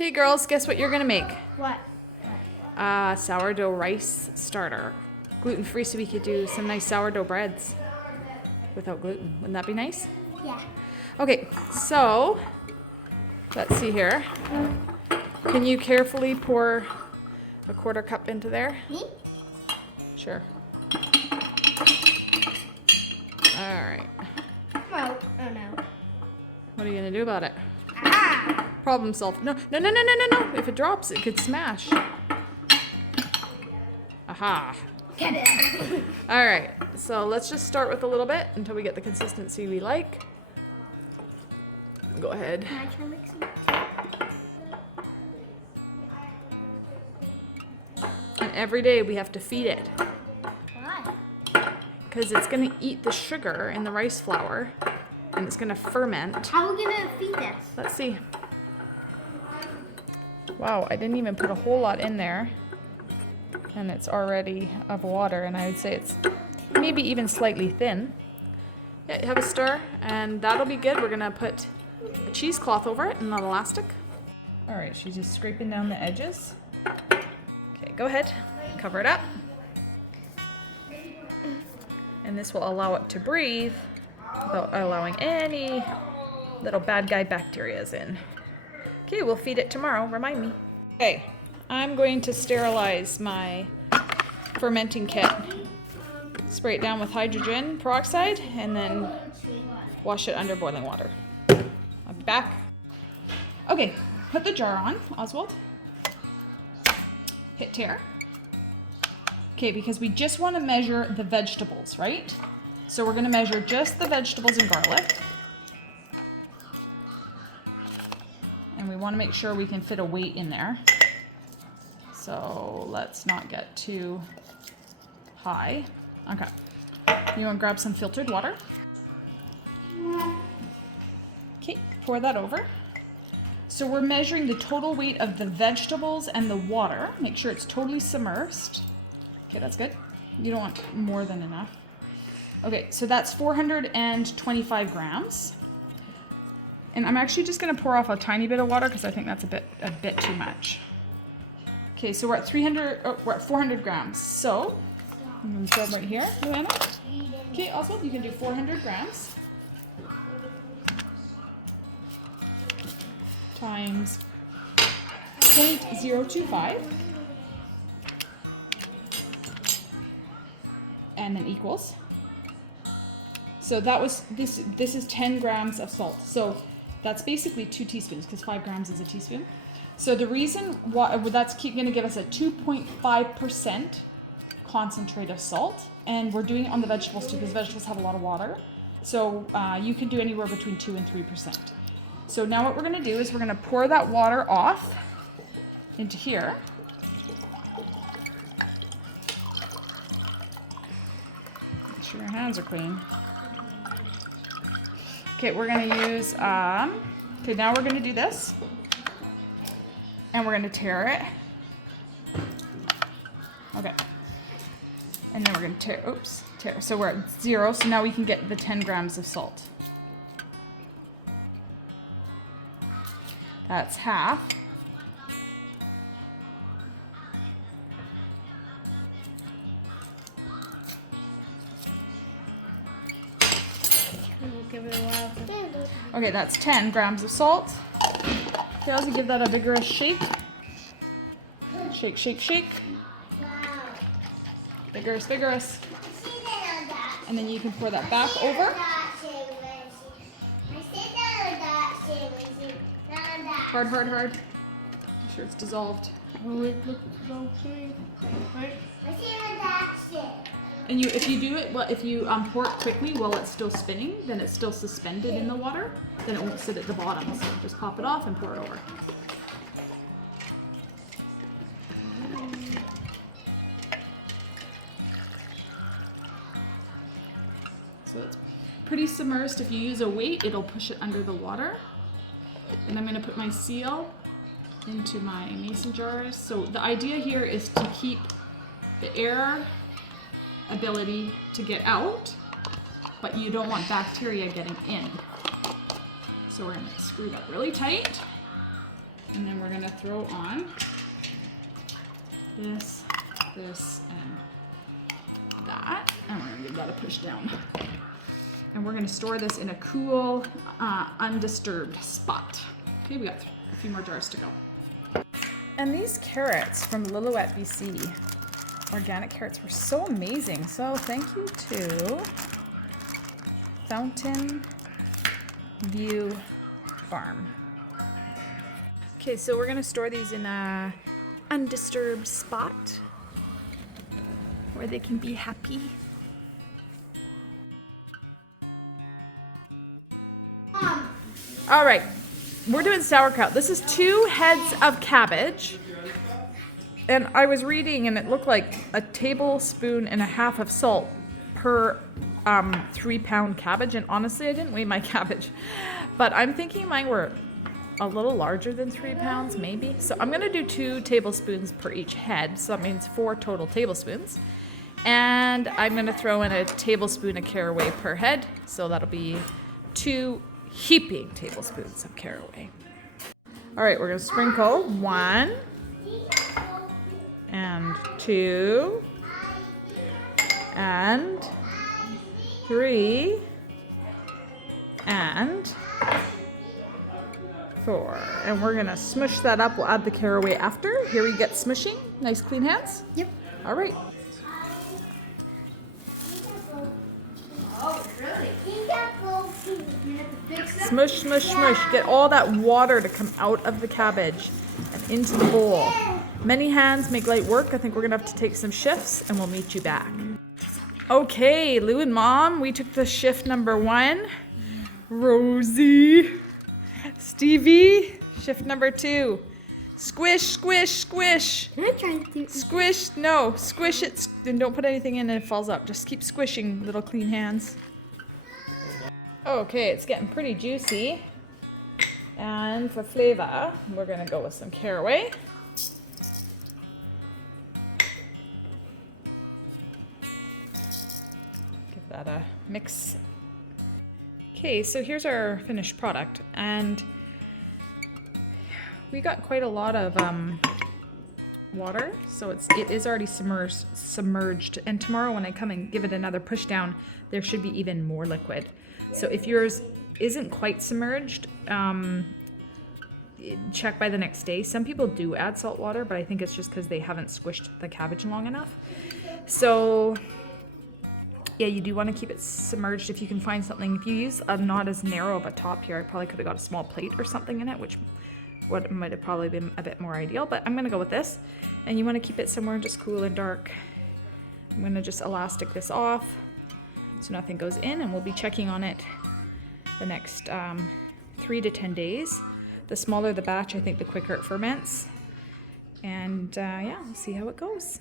Hey girls, guess what you're gonna make? What? Sourdough rice starter. Gluten-free, so we could do some nice sourdough breads without gluten. Wouldn't that be nice? Yeah. Okay, so let's see here. Can you carefully pour a 1/4 cup into there? Me? Sure. All right. Oh no. What are you gonna do about it? Ah! Problem solved. No. If it drops, it could smash. Aha. Get it. All right, so let's just start with a little bit until we get the consistency we like. Go ahead. Can I try mixing? And every day we have to feed it Why? because it's gonna eat the sugar in the rice flour and it's gonna ferment. How are we gonna feed this? Let's see. Wow, I didn't even put a whole lot in there. And it's already of water, and I would say it's maybe even slightly thin. Yeah, have a stir, and that'll be good. We're gonna put a cheesecloth over it and an elastic. All right, she's just scraping down the edges. Okay, go ahead, cover it up. And this will allow it to breathe without allowing any little bad guy bacterias in. Okay, we'll feed it tomorrow, remind me. Okay, I'm going to sterilize my fermenting kit. Spray it down with hydrogen peroxide and then wash it under boiling water. I'll be back. Okay, put the jar on, Oswald. Hit tear. Okay, because we just want to measure the vegetables, right? So we're going to measure just the vegetables and garlic. And we want to make sure we can fit a weight in there. So let's not get too high. Okay. You want to grab some filtered water? Okay, pour that over. So we're measuring the total weight of the vegetables and the water. Make sure it's totally submersed. Okay, that's good. You don't want more than enough. Okay, so that's 425 grams. And I'm actually just going to pour off a tiny bit of water because I think that's a bit too much. Okay, so we're at 400 grams. So I'm going to grab right here, Luana. Okay, Oswald, you can do 400 grams times 0.025, and then equals. So that was this is 10 grams of salt. So that's basically 2 teaspoons because 5 grams is a teaspoon. So the reason why that's going to give us a 2.5% concentrate of salt, and we're doing it on the vegetables too because vegetables have a lot of water. So you can do anywhere between 2 and 3%. So now what we're going to do is we're going to pour that water off into here. Make sure your hands are clean. Okay, we're going to use, okay, now we're going to do this. And we're going to tear it. Okay. And then we're going to tear. So we're at 0, so now we can get the 10 grams of salt. That's half. We'll give it a while. Okay, that's 10 grams of salt. Okay, also give that a vigorous shake. Shake, shake, shake. Vigorous, vigorous. And then you can pour that back over. Hard, hard, hard. Make sure it's dissolved. Oh, it looks so clean. Right? And if you do it, well, if you pour it quickly while it's still spinning, then it's still suspended in the water. Then it won't sit at the bottom. So just pop it off and pour it over. So it's pretty submersed. If you use a weight, it'll push it under the water. And I'm going to put my seal into my mason jars. So the idea here is to keep the air ability to get out, but you don't want bacteria getting in. So we're going to screw that really tight. And then we're gonna throw on this, and that. And we're gonna give that a push down. And we're gonna store this in a cool, undisturbed spot. Okay, we got a few more jars to go. And these carrots from Lillooet, BC, organic carrots, were so amazing. So thank you to Fountain View Farm. Okay, so we're gonna store these in a undisturbed spot where they can be happy. All right, we're doing sauerkraut. This is 2 heads of cabbage. And I was reading and it looked like a tablespoon and a half of salt per 3-pound cabbage. And honestly, I didn't weigh my cabbage, but I'm thinking mine were a little larger than 3 pounds, maybe. So I'm gonna do 2 tablespoons per each head. So that means 4 total tablespoons. And I'm gonna throw in a tablespoon of caraway per head. So that'll be 2 heaping tablespoons of caraway. All right, we're gonna sprinkle 1 and 2 and 3 and 4. And we're gonna smush that up. We'll add the caraway after. Here we get smushing. Nice clean hands? Yep. All right. Oh, really? Smush, smush, smush. Get all that water to come out of the cabbage and into the bowl. Many hands make light work. I think we're gonna have to take some shifts and we'll meet you back. Okay, Lou and Mom, we took the shift number 1. Rosie. Stevie, shift number 2. Squish, squish, squish. Can I try to do Squish, no, squish it and don't put anything in and it falls up. Just keep squishing, little clean hands. Okay, it's getting pretty juicy. And for flavor, we're gonna go with some caraway. Give that a mix. Okay, so here's our finished product, and we got quite a lot of water, so it is already submerged. And tomorrow when I come and give it another push down, there should be even more liquid. So if yours isn't quite submerged, check by the next day. Some people do add salt water, but I think it's just because they haven't squished the cabbage long enough. So yeah, you do want to keep it submerged if you can find something. If you use a not as narrow of a top here, I probably could have got a small plate or something in it, which might have probably been a bit more ideal, but I'm gonna go with this. And you want to keep it somewhere just cool and dark. I'm gonna just elastic this off so nothing goes in, and we'll be checking on it the next 3 to 10 days. The smaller the batch, I think the quicker it ferments. And yeah, we'll see how it goes.